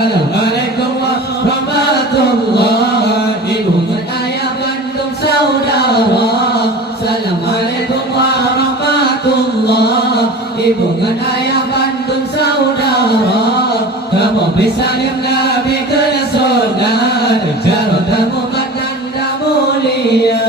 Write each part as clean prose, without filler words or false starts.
Assalamualaikum warahmatullahi wabarakatuh. Ayah Bandung saudara. Assalamualaikum warahmatullahi wabarakatuh. Ayah Bandung saudara. Kamu bersalim Nabi ke surga. Jalan kamu makan mulia.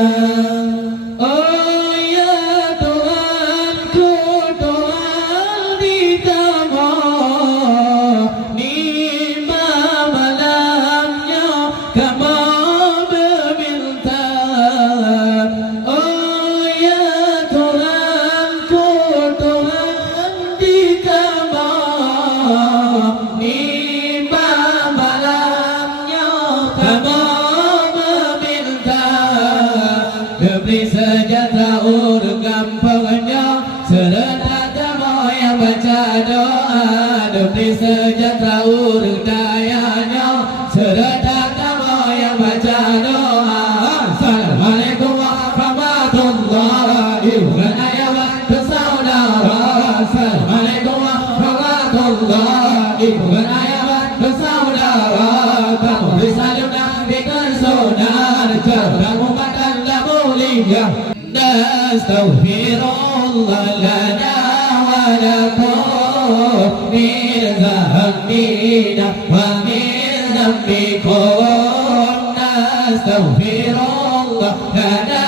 Demi sejahtera urgam pengennya serta tamu yang baca doa. Demi sejahtera urung dayanya serta tamu yang baca doa. Assalamualaikum warahmatullahi wabarakatuh. Saudara. Assalamualaikum warahmatullahi wabarakatuh. Saudara. Kamu bersalim Nabi ke saudara. Kamu Nastaghfirullah lana wa lakum min dhanbina wa min dhanbikum. Nastaghfirullah lana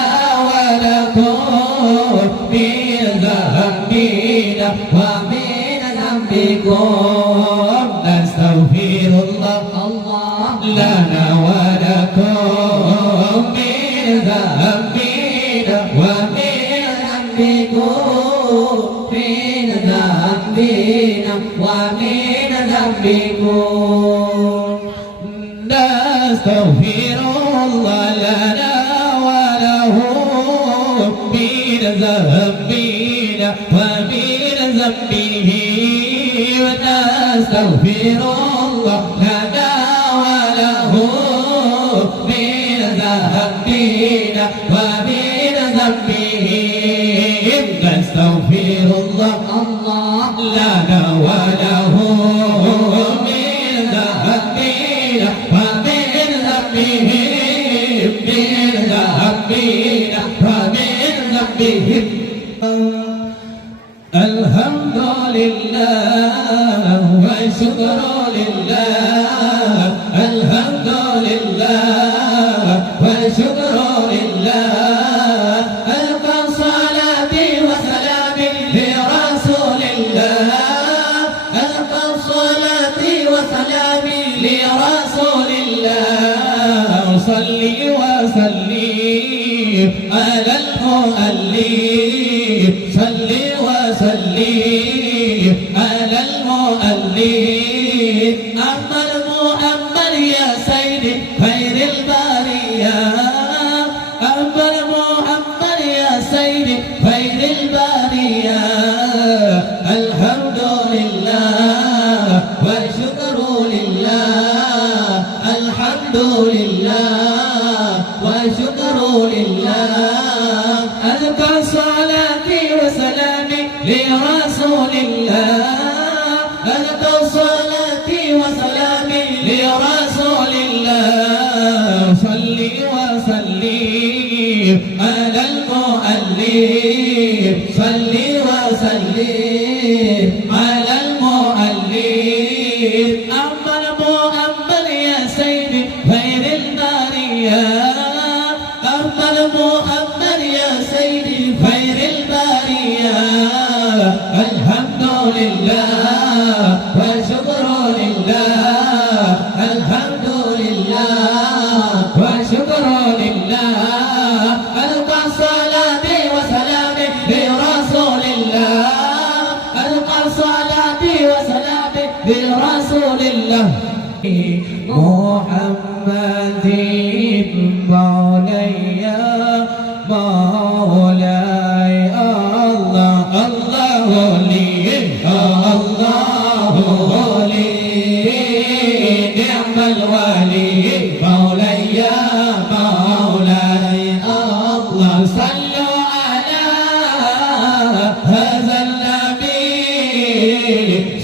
wa lakum min dhanbina wa min dhanbikum. Nastaghfirullah Allah lana wa lakum min dhanbina ومن ذنبكم من ذنبنا ومن ذنبكم. نستغفر الله لنا وله من ذنبنا ومن ذنبه. نستغفر الله لنا وله من ذنبنا ومن ذنبهم. نستغفر الله الله لنا وله من ذنبنا ومن ذنبهم من ذنبنا ومن ذنبهم. الحمد لله والشكر لله. الحمد لله والشكر لله. لرسول الله صلي وسلم على المؤلف. صلي وسلم على المؤلف. أحمد محمد يا سيدي خير البرية. أحمد محمد يا سيدي خير البرية. الحمد لله والشكر لله. الحمد لله والشكر لله. ألقى صلاتي وسلامي لرسول الله. ألقى صلاتي وسلامي لرسول الله. صلي وسلم على المؤلف. صلي وسلم على المؤلف. أحمد محمد يا سيدي خير البرية. أحمد محمد يا سيدي خير البرية. الحمد لله والشكر لله. الحمد لله والشكر لله. ألقى صلاتي وسلامي لرسول الله. ألقى صلاتي وسلامي لرسول الله. محمد مولاي مولاي الله الله لي الله لي نعم الولي مولاي مولاي الله. صلوا على هذا النبي.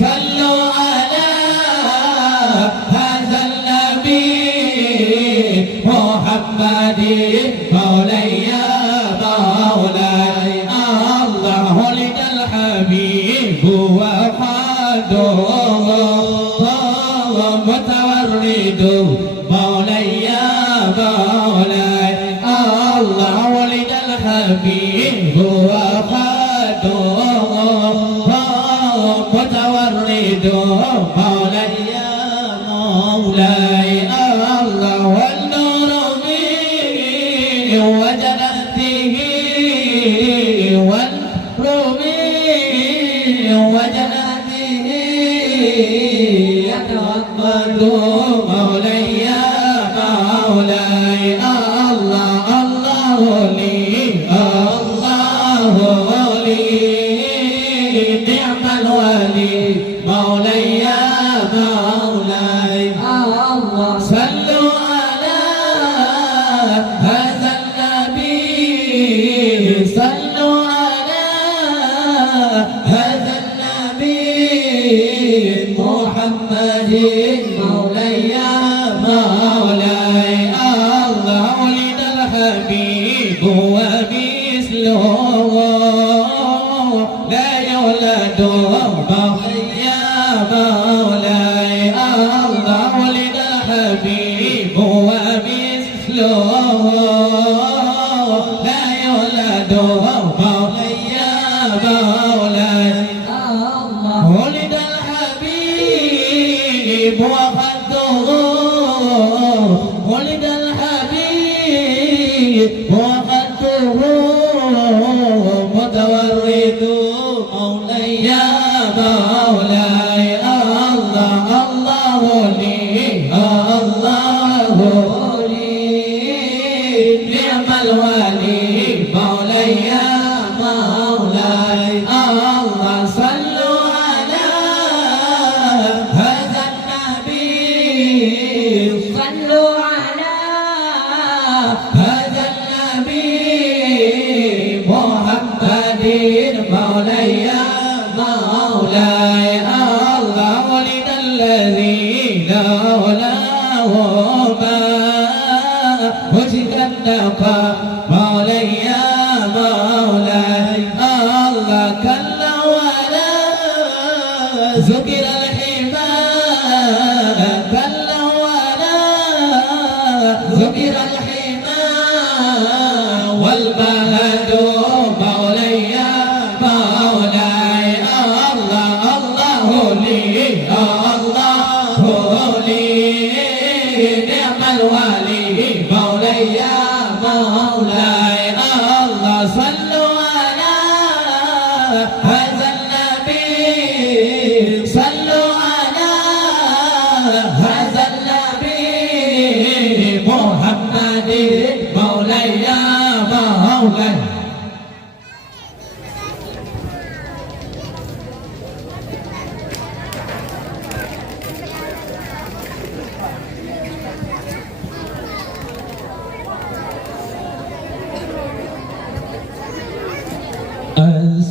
صلوا على متورد مولاي يا مولاي الله ولد الحبيب وخاته متورد مولاي يا مولاي الله والنور به وجنته والروم وجنته يتوكل مولاي يا مولاي الله الله لي الله لي نعم الولي مولاي يا مولاي الله صلوا على هذا النبي صلوا على هذا النبي محمد مولاي يا مولاي الله ولد الحبيب ومثله لا يولد مولاي يا مولاي الله ولد الحبيب ومثله لا يولد مولاي يا مولاي ولد الحبيب وخده ولد الحبيب وخده متورد مولاي يا مولاي الله الله لي الله لي نعم الولي مولاي يا مولاي الله صلوا على هذا النبي صلوا على هذا النبي محمد مولاي يا مولاي الله ولد الذين لولاه ما وجد النقى مولاي يا مولاي الله كلا ولا ذكر الحمام كلا ولا ذكر الحمام والمهد مولاي يا مولاي الله الله لي الله لي نعم الولي مولاي يا مولاي الله صلوا على هذا النبي صلوا على هذا النبي محمد مولاي يا مولاي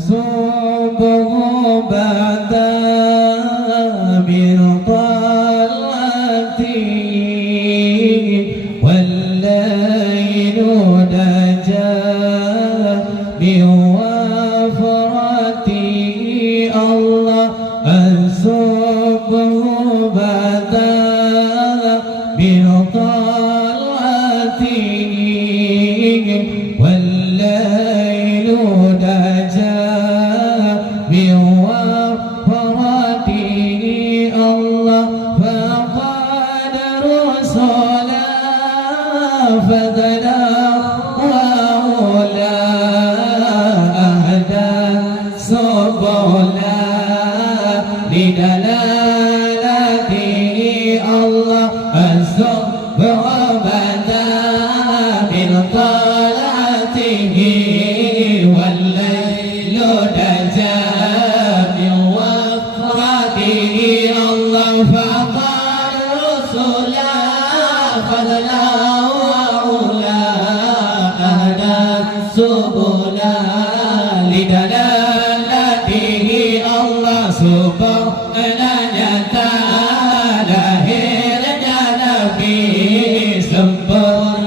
الصبح بدا من طلعتي والليل نجا من وفرتي الله الصبح بدا من طلعتي والليل نجا من وفرتي الله فقال رسلا فدنا وأولى أهدى سبلا لدلالته الله الصبح بدا من طلعته والليل نجا من وفرته الله فقال رسلا فضلا وعلا أهدى سبلا لدلالته الله سبحانه تعالى هرجنا في سبحانه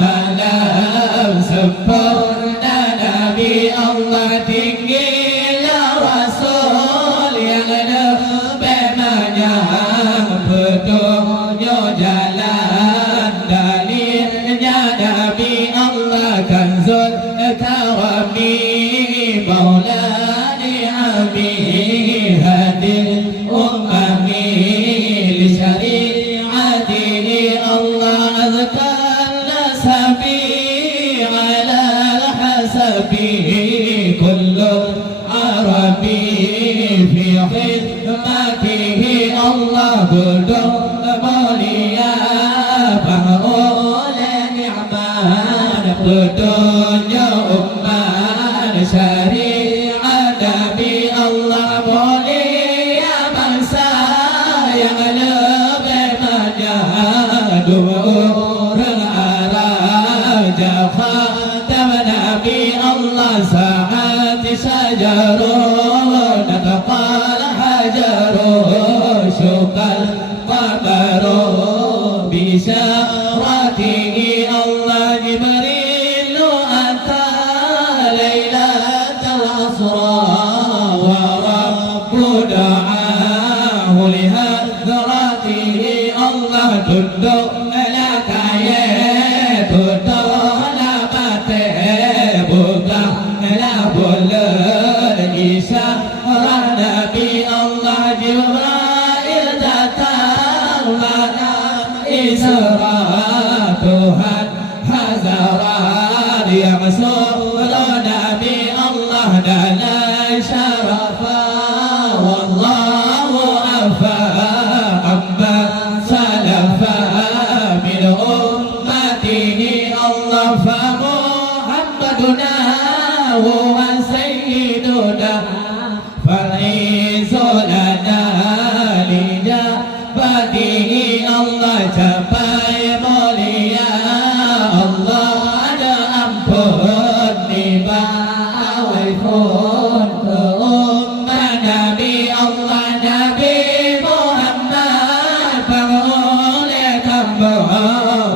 malam sempurna Nabi Allah tinggilah Rasul yang lebih banyak dunia umat syariat Nabi Allah mulia bangsa yang lebih banyak dua orang Arab khatam Nabi Allah saat sajarun taqal hajarun syukal qabaru bisyaratihi Allah Jibril ata lailatul asra wa rabbu da'ahu lihadratihi Allah tunduk lakaya tunduk labate buka labul isyarah Nabi Allah Jibril datang Isra Tuhan Hazaran yang Rasul Nabi Allah dalam syarafa wallahu afa amma salafa min ummatihi Allah fa Muhammaduna wa sayyiduna fa'izulana lijabatihi Allah capai mulia Allah ada ampun di bawah pun umat Nabi Allah Nabi Muhammad mulia tambah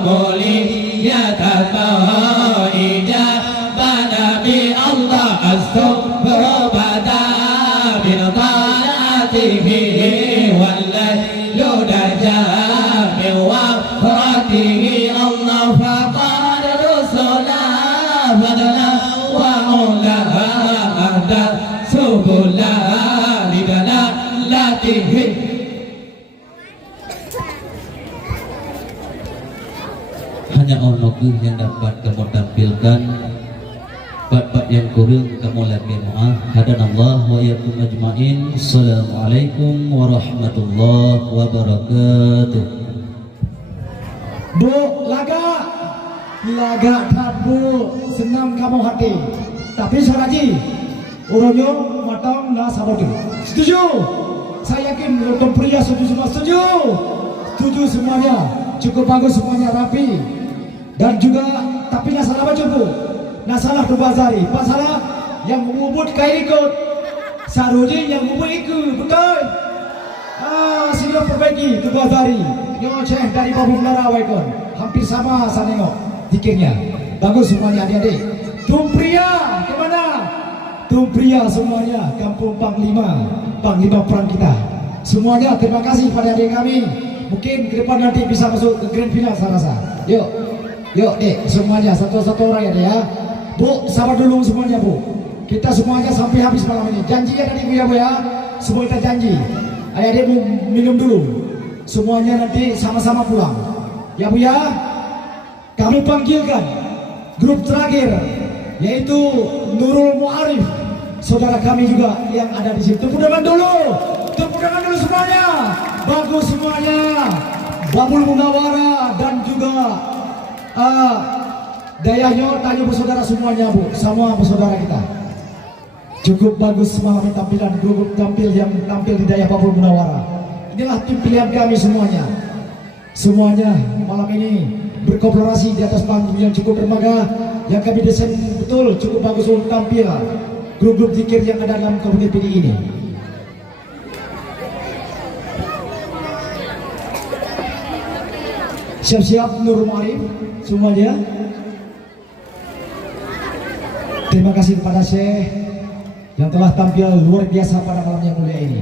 mulia tambah ijabah Nabi Allah astagfirullah min taatihi والليل نجا من وفرته الله فقال رسلا فضلا وعلا أهدى سبلا لدلالته. Hanya Allah yang dapat kamu tampilkan. Bab-bab yang kurang kamu lagi maaf. Hadanallah wa iyyakum ajmain. Assalamualaikum warahmatullahi wabarakatuh. Bu, laga tabu senang kamu hati. Tapi Soraji, uronyo matang na sabodi. Setuju? Saya yakin untuk pria setuju semua. Setuju semuanya. Cukup bagus semuanya, rapi. Dan juga tapi nggak salah baca Bu. Nah salah tu Bazari, Pak salah yang mengubut kain ikut, Saruji yang mengubut ikut, betul? Sila perbaiki tu Bazari, yang Syekh dari Babu Melara Waikon, hampir sama saya tengok dikirnya, bagus semuanya adik-adik. Tumpria kemana? Tumpria semuanya, Kampung Panglima peran kita. Semuanya terima kasih pada adik kami. Mungkin ke depan nanti bisa masuk ke grand final saya rasa. Yuk dek, semuanya satu-satu orang ya dek ya. Bu, sabar dulu semuanya Bu. Kita semuanya sampai habis malam ini. Janji ya tadi Bu ya. Semua kita janji. Ayah dia mau minum dulu. Semuanya nanti sama-sama pulang. Ya Bu ya. Kami panggilkan grup terakhir yaitu Nurul Muarif. Saudara kami juga yang ada di situ. Tepuk tangan dulu semuanya. Bagus semuanya. Babul Munawara dan juga Dayahnya tanya bersaudara semuanya Bu, sama bersaudara kita. Cukup bagus semalam tampilan grup yang tampil di Dayah Babul Munawara. Inilah tim pilihan kami semuanya. Semuanya malam ini berkooperasi di atas panggung yang cukup bermegah, yang kami desain betul cukup bagus untuk tampil grup-grup zikir yang ada dalam komunitas PD ini. Siap-siap Nurul Muarif semuanya. Terima kasih kepada Syekh yang telah tampil luar biasa pada malam yang mulia ini.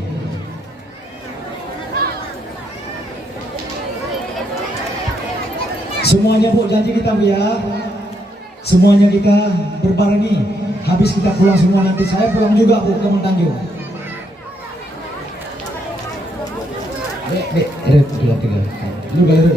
Semuanya Bu, janji kita Bu ya. Semuanya kita berbarengi. Habis kita pulang semua nanti saya pulang juga Bu ke Montanjung. Dek, lu gaya